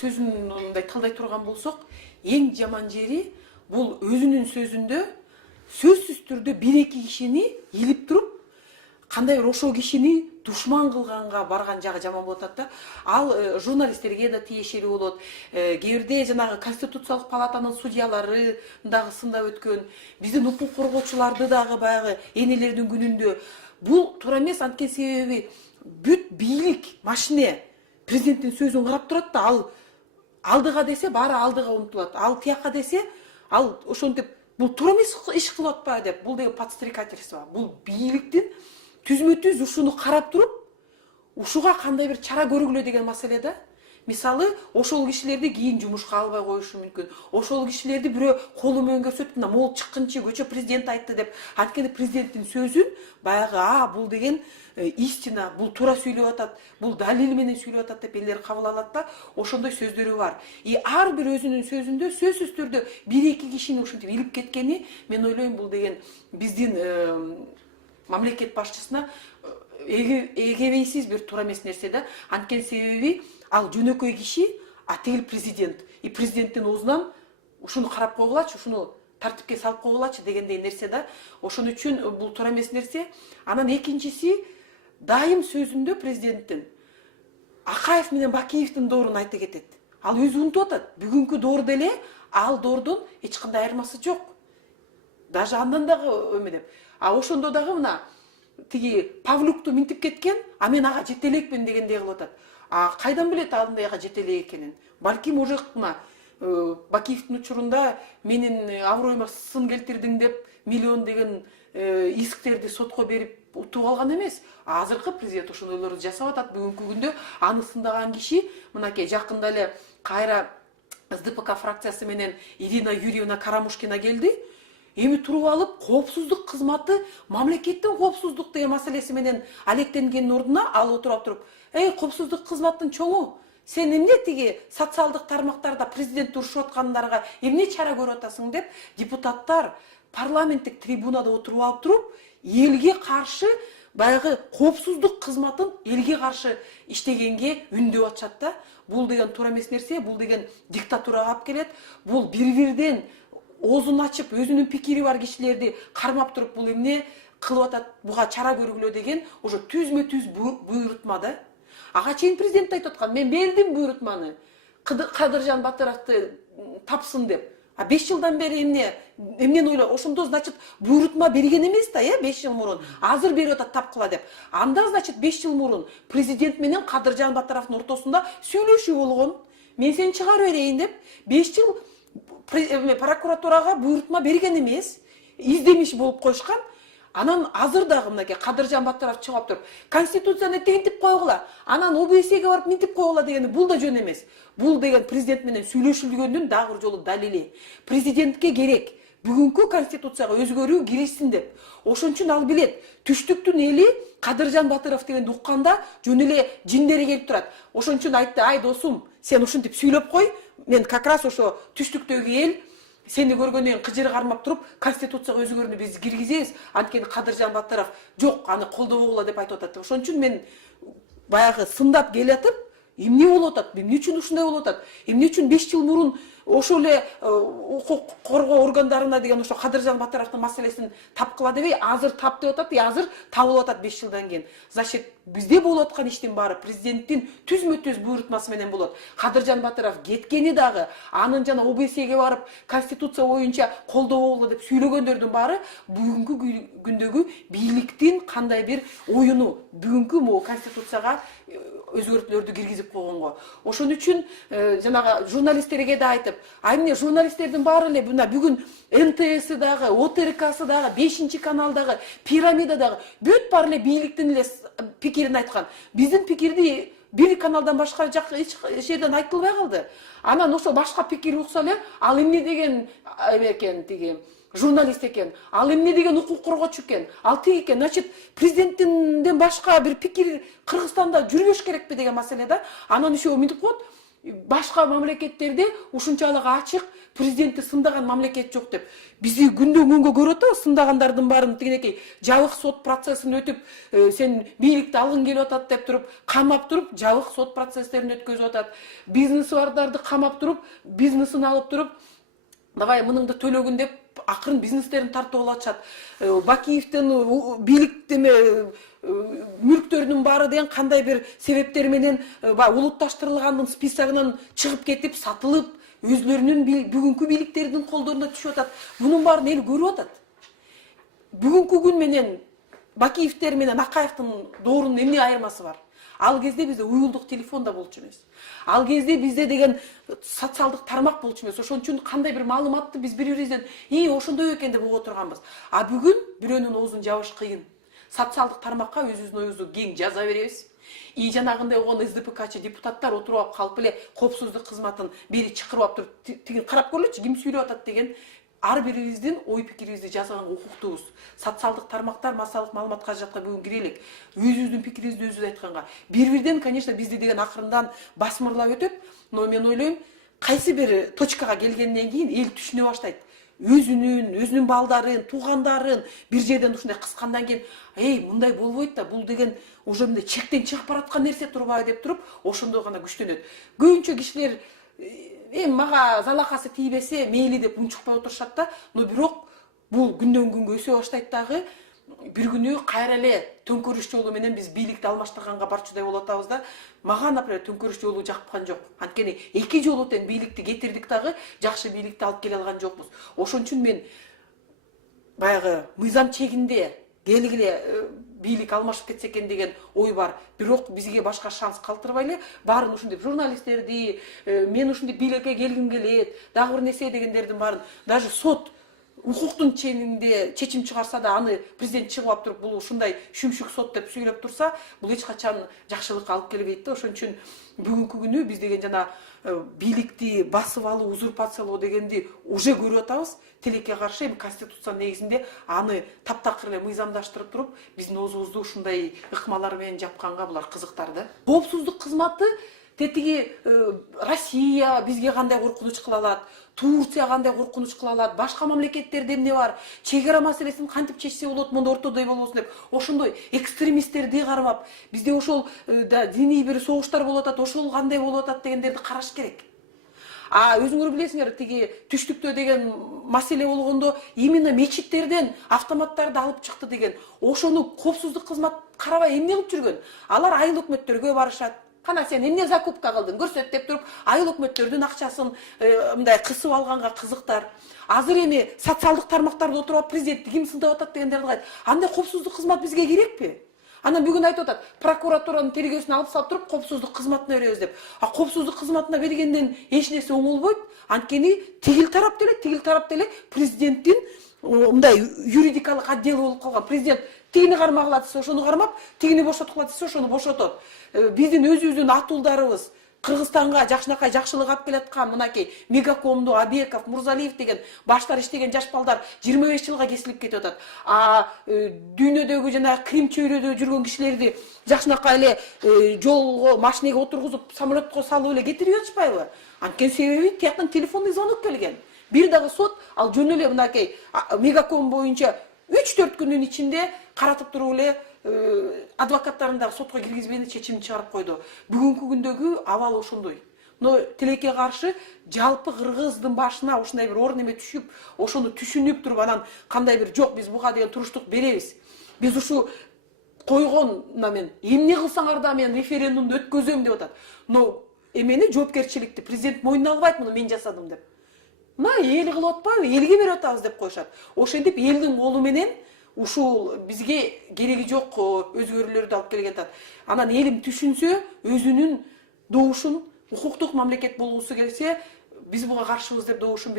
сөзүн мындай талдай турган болсок, эң жаман жери бул өзүнүн сөзүндө сөзсүз түрдө бир эки кишини илип туруп, кандай бир ошол кишини душман кылганга барган жагы жаман болуп атат да. Ал журналисттерге да тиешелүү болот. Кээ бирде жанагы Конституциялык палатанын судьялары дагы сындап өткөн, биздин укук коргоочуларды дагы баягы энелердин күнүндө. Бул туура эмес, анткени себеби бүт бийлик машине президенттин сөзүн карап турат да, ал алдыга десе баары алдыга умтулат, ал тияка десе ал ошентип бул туура эмес иш кылып атпайбы деп, бул деген подстрекательство. Бул бийликтин түзмө-түз ушуну карап туруп, ушуга кандай бир чара көргүлө деген маселе да. Мисалы, ошол кишилерди кийин жумушка албай коюшу мүмкүн. Ошол кишилерди бирөө колу менен көрсөтүп, мына могул чыккынчы көчө президент айтты деп. Анткени президенттин сөзүн баягы бул деген истина, бул туура сүйлөп атат, бул далил менен сүйлөп атат деп элдер кабыл алат да. Ошондой сөздөрү бар. Ар бир өзүнүн сөзүндө сөзсүз түрдө бир эки кишини ушинтип илип кеткени, мен ойлойм, бул деген биздин мамлекет башчысына эгебейсиз бир туура эмес нерсе да. Анткени себеби ал жөнөкөй киши, а тигил президент. И президенттин оозунан ушуну карап койгулачы, ушуну тартипке салып койгулачы дегендей нерсе да. Ошон үчүн бул туура эмес нерсе. Анан экинчиси, дайым сөзүндө президенттин Акаев менен Бакиевдин доорун айтып кетет. Ал өзү унутуп атат. Бүгүнкү доор деле ал доордон эч кандай айырмасы жок. Даже андан дагы эме деп. А ошондо дагы мына тиги Павлюкту минтип кеткен, а мен ага жете элекмин дегендей кылып атат. А кайдан билет андайга жете элек экенин? Балким уже мына Бакиевдин учурунда менин аброюма сын келтирдиң деп миллион деген исктерди сотко берип утуп алган эмес. Азыркы президент ошондойлорду жасап атат. Бүгүнкү күндө аны сындаган киши мынакей жакында эле кайра СДПК фракциясы менен Ирина Юрьевна Карамушкина келди. Эми туруп алып, коопсуздук кызматы мамлекеттин коопсуздук деген маселеси менен алектенгендин ордуна ал отуруп туруп, коопсуздук кызматтын чоңу, сен эмне тиги социалдык тармактарда президентти урушуп аткандарга эмне чара көрүп атасың деп, депутаттар парламенттик трибунада отуруп алып туруп, элге каршы баягы коопсуздук кызматын элге каршы иштегенге үндөп атышат да. Бул деген туура эмес нерсе, бул деген диктатурага алып келет. Бул бири-бирден оозун ачып, өзүнүн пикири бар кишилерди кармап туруп, бул эмне кылып атат, буга чара көргүлө деген ошо түзмө-түз буйрутма да. Ага чейин президент айтып аткан, мен бердим буйрутманы, Кадыржан Батыровду тапсын деп. А 5 жылдан бери эмнени ойлоп, ошондо значит буйрутма берген эмес да, 5 жыл мурун. Азыр берип атат тапкыла деп. Анда значит 5 жыл мурун президент менен Кадыржан Батыровдун ортосунда сүйлөшүү болгон. Мен сени чыгарып берейин деп 5 жыл прокуратурага буйрутма берген эмес, издемиш болуп коюшкан. Анан азыр дагы мынакей Кадыржан Батыров чыгып туруп, Конституцияны тентип койгула, анан ОБСге барып минтип койгула дегени бул да жөн эмес. Бул деген президент менен сүйлөшүлгөндүн дагы бир жолу далили. Президентке керек бүгүнкү Конституцияга өзгөрүү киришсин деп. Ошон үчүн ал билет, түштүктүн эли Кадыржан Батыров дегенди укканда жөн эле жиндери келип турат. Ошон үчүн айтты, ай досум, сен ушинтип сүйлөп кой, мен как раз ошо түштүктөгү эл сени көргөндөн кыжыр кармап туруп, Конституцияга өзгөрүүнү биз киргизебиз. Анткени Кадыржан Батыров жок, аны колдобогула деп айтып атат. Ошон үчүн мен баягы сындап келатып, эмне болуп атат, эмне үчүн ушундай болуп атат, эмне үчүн 5 жыл мурун ошол эле укук коргоо органдарына деген ошо Кадыржан Батыровдун маселесин тапкыла дебей, азыр тап деп атат, азыр табылып атат 5 жылдан кийин. Значит, бизде болуп аткан иштин баары президенттин түзмө-түз буйрутмасы менен болот. Кадыржан Батыров кеткени дагы, анын жана ОБСге барып Конституция боюнча колдобогула деп сүйлөгөндөрдүн баары бүгүнкү күндөгү бийликтин кандай бир оюну, бүгүнкү могу Конституцияга өзгөртүүлөрдү киргизип койгонго. Ошон үчүн жанагы журналисттерге да айтып, эмне журналисттердин баары эле мына бүгүн НТС дагы, ОТРКсы дагы, 5 каналдагы, Пирамида дагы бүт баары эле бийликтин эле пикирин айткан. Биздин пикирди бир каналдан башка эч жерден айтылбай калды. Анан ошо башка пикир укса эле, ал эмне деген экен тиги журналист экен, ал эмне деген укук коргоочу экен, ал тиги экен. Значит, президенттинден башка бир пикир Кыргызстанда жүрбөш керекпи деген маселе да. Анан ишөө минтип коет, башка мамлекеттерде ушунчалык ачык президентти сындаган мамлекет жок деп. Бизди күндөн күнгө көрүп атабыз сындагандардын баарын тигинекей жабык сот процессин өтүп, сен бийликти алгың келип атат деп туруп, камап туруп, жабык сот процесстерин өткөзүп атат. Бизнеси бардарды камап туруп, бизнесин алып туруп, давай мыныңды төлөгүн деп акырын бизнестерин тартып алып атышат. Бакиевдин бийликтеме мүлктөрүнүн баары деген кандай бир себептер менен улутташтырылгандын списогунан чыгып кетип, сатылып, өзлөрүнүн бүгүнкү бийликтердин колдоруна түшүп атат. Мунун баарын эл көрүп атат. Бүгүнкү күн менен Бакиевдер менен Акаевдин доорунун эмне айырмасы бар? Ал кезде бизде уюлдук телефон да болчу эмес. Ал кезде бизде деген социалдык тармак болчу эмес. Ошон үчүн кандай бир маалыматты биз бири-бирибизден ошондой экен деп угуп отурганбыз. А бүгүн бирөөнүн оозун жабыш кыйын. Социалдык тармакка өзүбүздүн оюбузду кең жаза беребиз. Жанагындай болгон СДПКчы депутаттар отуруп алып калып эле коопсуздук кызматын бери чакырып алып туруп, тиги карап көрөлүчү ким сүйлөп атат деген ар бирибиздин ой пикирибизди жазганга укуктуубуз. Социалдык тармактар массалык маалымат каражатка бүгүн кире элек. Өзүбүздүн пикирибизди өзүбүз айтканга. Бири-бирден, конечно, бизди деген акырындан басмырлап өтөт, но мен ойлойм, кайсы бир точкага келгенден кийин эл түшүнө баштайт. Өзүнүн балдарын, туугандарын бир жерден ушундай кыскандан кийин, мындай болбойт да, бул деген уже мындай чектен чыгып бараткан нерсе турбайбы деп туруп, ошондо гана күчтөнөт. Көбүнчө кишилер мага залакасы тийбесе мейли деп унчукпай отурушат да, но бирок бул күндөн күнгө өсө баштайт дагы. Бир күнү кайра эле төңкөрүш жолу менен биз бийликти алмаштырганга барчудай болуп атабыз да. Мага, например, төңкөрүш жолу жаккан жок. Анткени эки жолу тең бийликти кетирдик дагы, жакшы бийликти алып келе алган жокпуз. Ошон үчүн мен баягы мыйзам чегинде келгиле бийлик алмашып кетсе экен деген ой бар. Бирок бизге башка шанс калтырбай эле баарын ушундай журналисттерди, мен ушундай бийликке келгим келет, дагы бир нерсе дегендердин баарын даже сот укуктун ченинде чечим чыгарса да аны президент чыгып алып туруп бул ушундай шүмшүк сот деп сүйлөп турса, бул эч качан жакшылыкка алып келбейт да. Ошон үчүн бүгүнкү күнү биз деген жана бийликти басып алуу, узурпациялоо дегенди уже көрүп атабыз. Тилекке каршы конституциянын негизинде аны таптакыр эле мыйзамдаштырып туруп, биздин оозубузду ушундай ыкмалар менен жапканга булар кызыктар да. Коопсуздук кызматы тетиги Россия бизге кандай коркунуч кыла алат, Турция кандай коркунуч кыла алат, башка мамлекеттерде эмне бар, чек ара маселесин кантип чечсе болот, монда ортодой болбосун деп, ошондой экстремисттерди кармап, бизде ошол диний бир согуштар болуп атат, ошол кандай болуп атат дегендерди караш керек. Өзүңөр билесиңер, тиги түштүктө деген маселе болгондо именно мечиттерден автоматтарды алып чыкты деген. Ошону коопсуздук кызмат карабай эмне кылып жүргөн? Алар айыл өкмөттөргө барышат. Кана сен эмне закупка кылдың, көрсөт деп туруп, айыл өкмөттөрдүн акчасын мындай кысып алганга кызыктар. Азыр эми социалдык тармактарда отуруп президентти ким сындап атат дегендерди кайт. Андай коопсуздук кызмат бизге керекпи? Анан бүгүн айтып атат, прокуратуранын тергөөсүн алып салып туруп, коопсуздук кызматына беребиз деп. Коопсуздук кызматына бергенден эч нерсе оңолбойт. Анткени тигил тарап деле президенттин мындай юридикалык отделы болуп калган. Президент тигини кармагыла десе ошону кармап, тигини бошоткула десе ошону бошотот. Биздин өзүбүздүн атуулдарыбыз Кыргызстанга жакшынакай жакшылык алып келаткан мынакей Мегакомду, Абеков, Мурзалиев деген баштар иштеген жаш балдар 25 жылга кесилип кетип атат. Дүйнөдөгү жана Крим чөйрөдө жүргөн кишилерди жакшынакай эле жолго, машинеге отургузуп, самолетко салып эле кетирип атышпайбы? Анткени себеби тияктан телефондук звонок келген. Бир дагы сот ал жөн эле мынакей Мегаком боюнча 3-4 күнүн ичинде каратып туруп эле адвокаттарын дагы сотко киргизбей чечим чыгарып койду. Бүгүнкү күндөгү абал ошондой. Но тилекке каршы жалпы кыргыздын башына ушундай бир оор неме түшүп, ошону түшүнүп туруп анан кандай бир жок биз буга деген туруштук беребиз. Биз ушу койгонна мен эмне кылсаңар да мен референдумду өткөзөм деп атат. Но эмени жоопкерчиликти президент мойнуна албайт, муну мен жасадым деп. Эл кылып атпайбы, элге берип атабыз деп коюшат. Ошентип элдин колу менен ушул бизге кереги жок өзгөрүүлөрдү алып келген атат. Анан элим түшүнсө, өзүнүн добушун укуктук мамлекет болгусу келсе, биз буга каршыбыз деп добушун